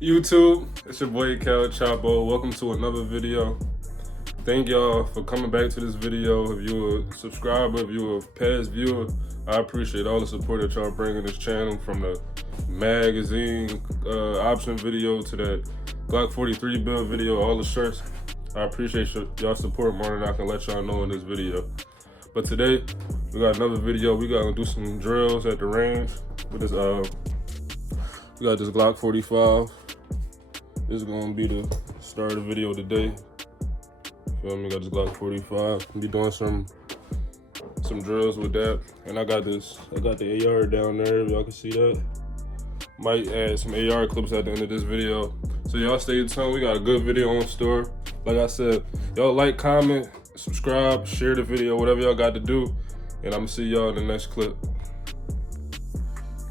YouTube, it's your boy Cal Chapo. Welcome to another video. Thank y'all for coming back to this video. If you're a subscriber, if you're a past viewer, I appreciate all the support that y'all bring in this channel, from the magazine option video to that Glock 43 build video, all the shirts. I appreciate y'all support more than I can let y'all know in this video. But today, we got another video. We gotta do some drills at the range with this, we got this Glock 45. This is gonna be the start of the video today. Feel me? Got this Glock 45. I'll be doing some drills with that. And I got the AR down there, if y'all can see that. Might add some AR clips at the end of this video. So y'all stay tuned. We got a good video on store. Like I said, y'all like, comment, subscribe, share the video, whatever y'all got to do. And I'm gonna see y'all in the next clip.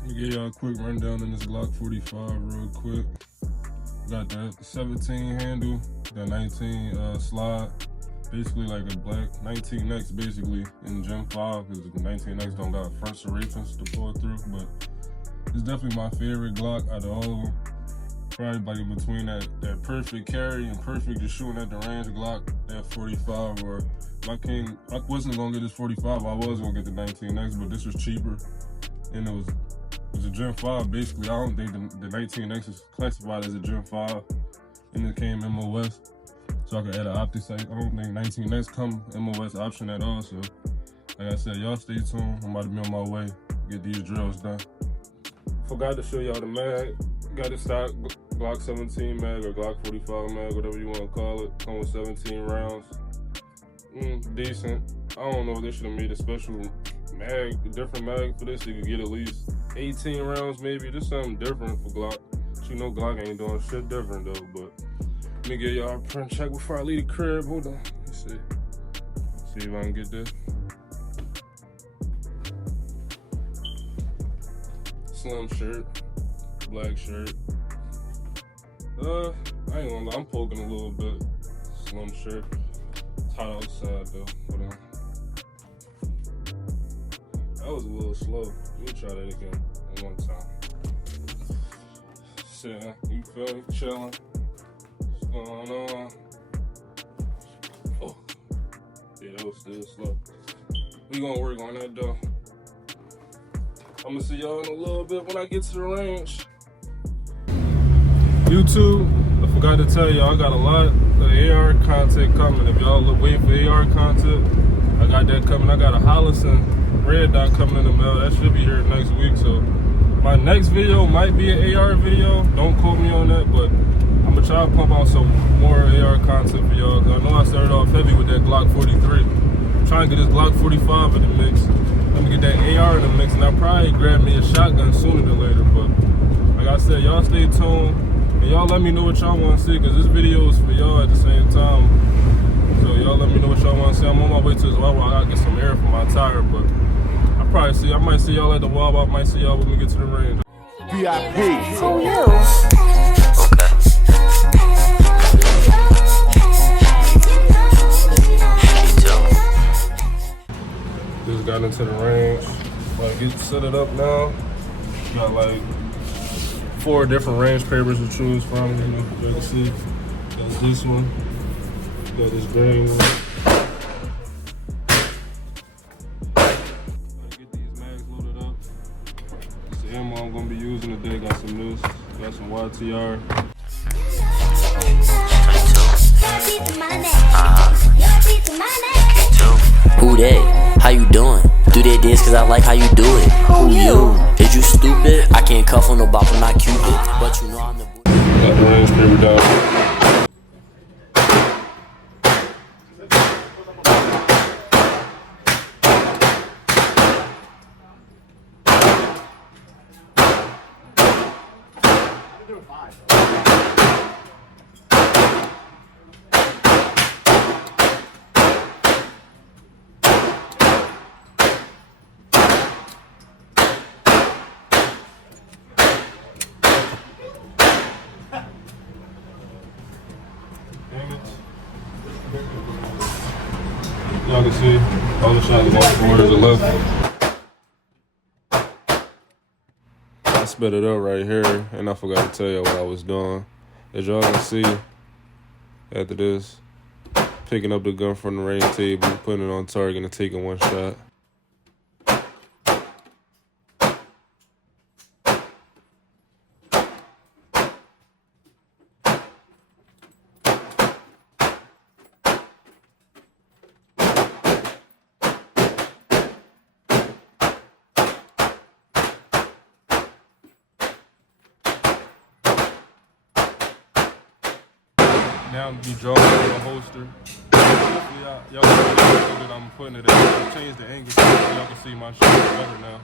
Let me give y'all a quick rundown in this Glock 45 real quick. Got that 17 handle, that 19 slide, basically like a black 19X basically in Gen 5, because the 19X don't got front serrations to pull through, but it's definitely my favorite Glock out of all of them. Probably like between that perfect carry and perfect just shooting at the range Glock, that 45, or if I wasn't gonna get this 45, I was gonna get the 19X, but this was cheaper, and it was a Gen 5 basically. I don't think the 19X is classified as a Gen 5, and it came MOS, so I could add an optic sight. I don't think 19X come MOS option at all, so like I said, y'all stay tuned. I'm about to be on my way to get these drills done. Forgot to show y'all the mag. Got the stock Glock 17 mag or Glock 45 mag, whatever you want to call it. Come with 17 rounds. Decent. I don't know if they should have made a special mag, a different mag for this. You could get at least 18 rounds maybe. Just something different for Glock. But you know Glock ain't doing shit different though. But let me get y'all a print check before I leave the crib. Hold on. Let's see. See if I can get this. Slim shirt, black shirt. I ain't gonna lie, I'm poking a little bit. Slim shirt. It's hot outside though. Hold on. That was a little slow. We'll try that again one time. Sitting, you feel me? Chilling. What's going on? Oh, yeah, that was still slow. We gonna work on that though. I'm gonna see y'all in a little bit when I get to the range. YouTube, I forgot to tell y'all, I got a lot of AR content coming. If y'all waiting for AR content, I got that coming. I got a Hollison red dot coming in the mail. That should be here next week. So my next video might be an AR video. Don't quote me on that, but I'm gonna try to pump out some more AR content for y'all. I know I started off heavy with that Glock 43. I'm trying to get this Glock 45 in the mix. Let me get that AR in the mix, and I'll probably grab me a shotgun sooner than later. But like I said, y'all stay tuned, and y'all let me know what y'all want to see, because this video is for y'all at the same time. So y'all let me know what y'all want to see. I'm on my way to this Wawa. I gotta get some air for my tire, but I might see y'all at the Wawa. I might see y'all when we get to the range. VIP. Who you? Just got into the range. Like, get set it up now. Got like 4 different range papers to choose from. You can see. Got this one. Got this green one. Get these mags loaded up. This is the ammo I'm gonna be using today. Got some this. Got some YTR. Who that? How you doing? Do that dance cause I like how you do it. Who you? Is you stupid? I can't cuff on no bop, I'm not Cupid. But you know I'm the Got the range paper down. Y'all can see all the shots going forward to the left. sped it up right here, and I forgot to tell you what I was doing. As y'all can see, after this, picking up the gun from the range table, putting it on target, and taking one shot. Now I'm be drawing from the holster. Y'all can see the angle that I'm putting it at. I changed the angle so y'all can see my shot better now.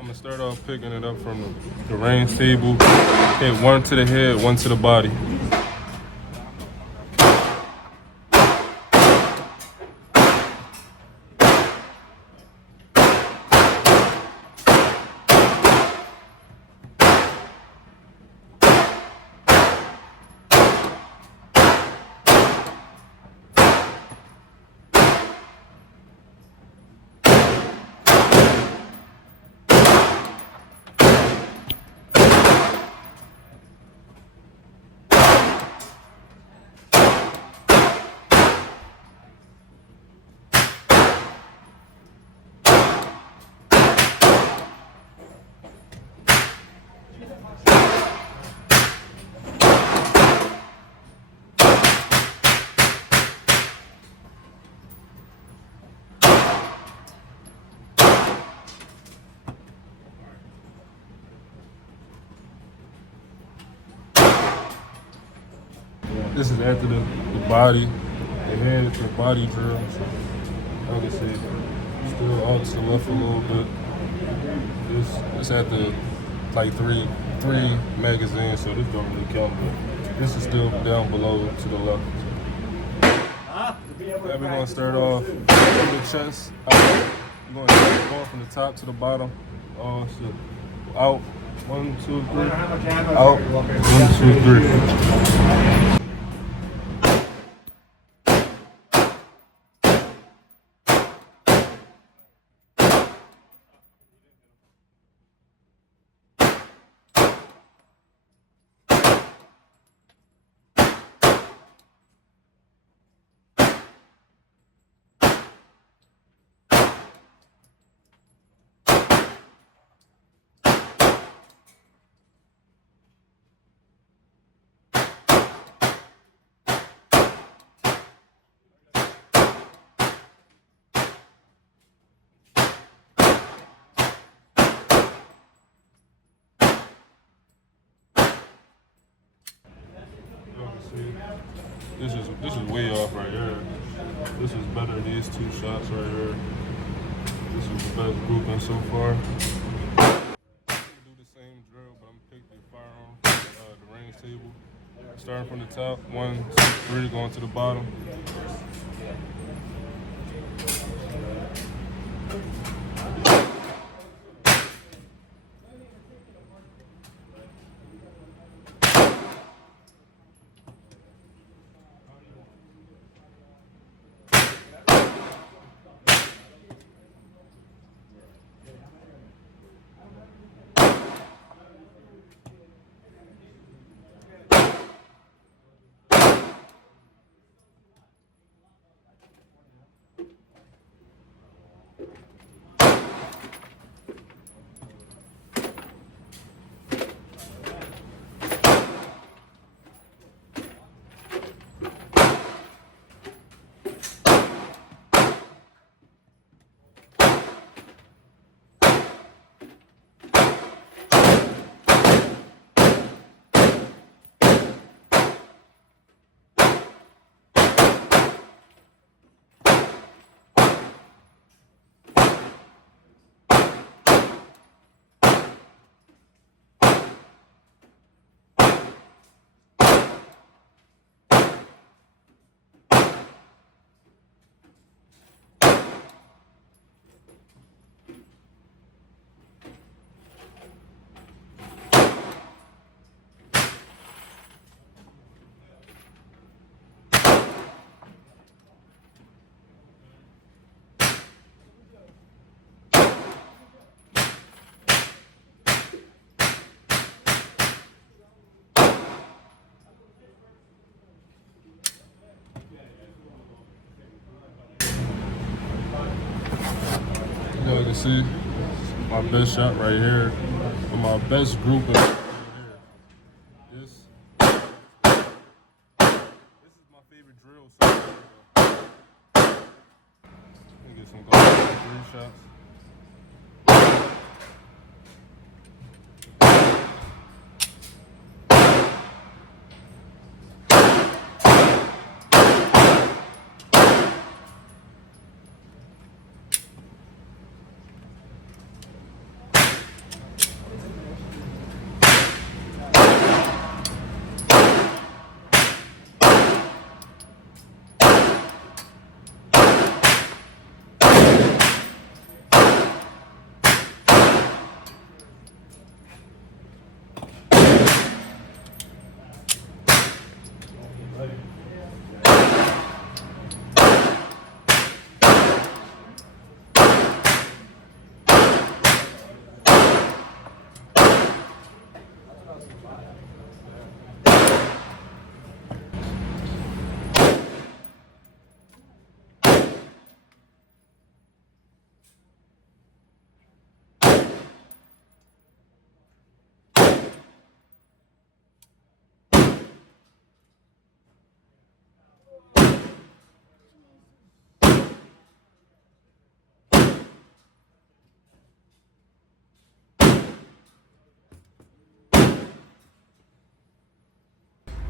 I'm gonna start off picking it up from the range table. Hit one to the head, one to the body. This is after the body. The head is the body drill. So y'all can see still off to the left a little bit. This after like three magazines, so this don't really count, but this is still down below to the left. Then we're gonna start off from the chest. We're going from the top to the bottom. Oh shit. Out. 1, 2, 3. Out. 1, 2, 3. See, this is way off right here. This is better than these two shots right here. This is the best grouping so far. I'm gonna do the same drill, but I'm gonna pick the firearm, the range table. Starting from the top, 1, 2, 3, going to the bottom. You can see my best shot right here, and my best grouping right here. This is my favorite drill so far. Let me get some Glock 3 shots.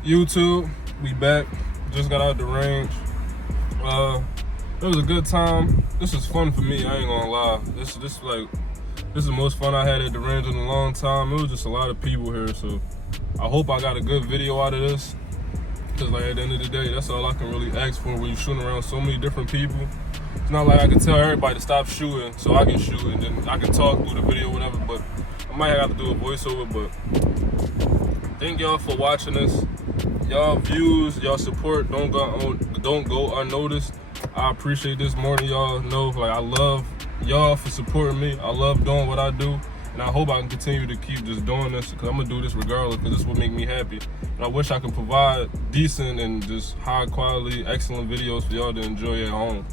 YouTube, we back. Just got out the range. It was a good time. This is fun for me. I ain't gonna lie. This is the most fun I had at the range in a long time. It was just a lot of people here, so I hope I got a good video out of this. Cause like at the end of the day, that's all I can really ask for when you're shooting around so many different people. It's not like I can tell everybody to stop shooting so I can shoot and then I can talk through the video, whatever. But I might have to do a voiceover. But thank y'all for watching this. Y'all views, y'all support don't go unnoticed. I appreciate this more than y'all know. Like, I love y'all for supporting me. I love doing what I do, and I hope I can continue to keep just doing this, because I'm gonna do this regardless, because this will make me happy. And I wish I could provide decent and just high quality, excellent videos for y'all to enjoy at home.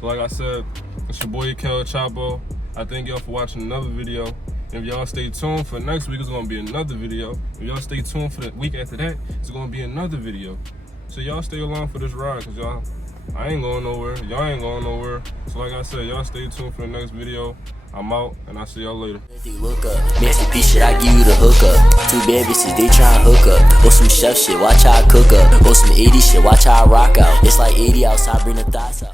So like I said, it's your boy Kel Chapo. I thank y'all for watching another video. If y'all stay tuned for next week, it's gonna be another video. If y'all stay tuned for the week after that, it's gonna be another video. So y'all stay along for this ride, cause y'all, I ain't going nowhere. Y'all ain't going nowhere. So like I said, y'all stay tuned for the next video. I'm out, and I'll see y'all later. Look up, Master shit, I give you the hookup. 2 bad bitches, they tryna hook up. Or some chef shit, watch how I cook up. Or some 80 shit, watch how I rock out. It's like 80 outside, bring the thoughts out.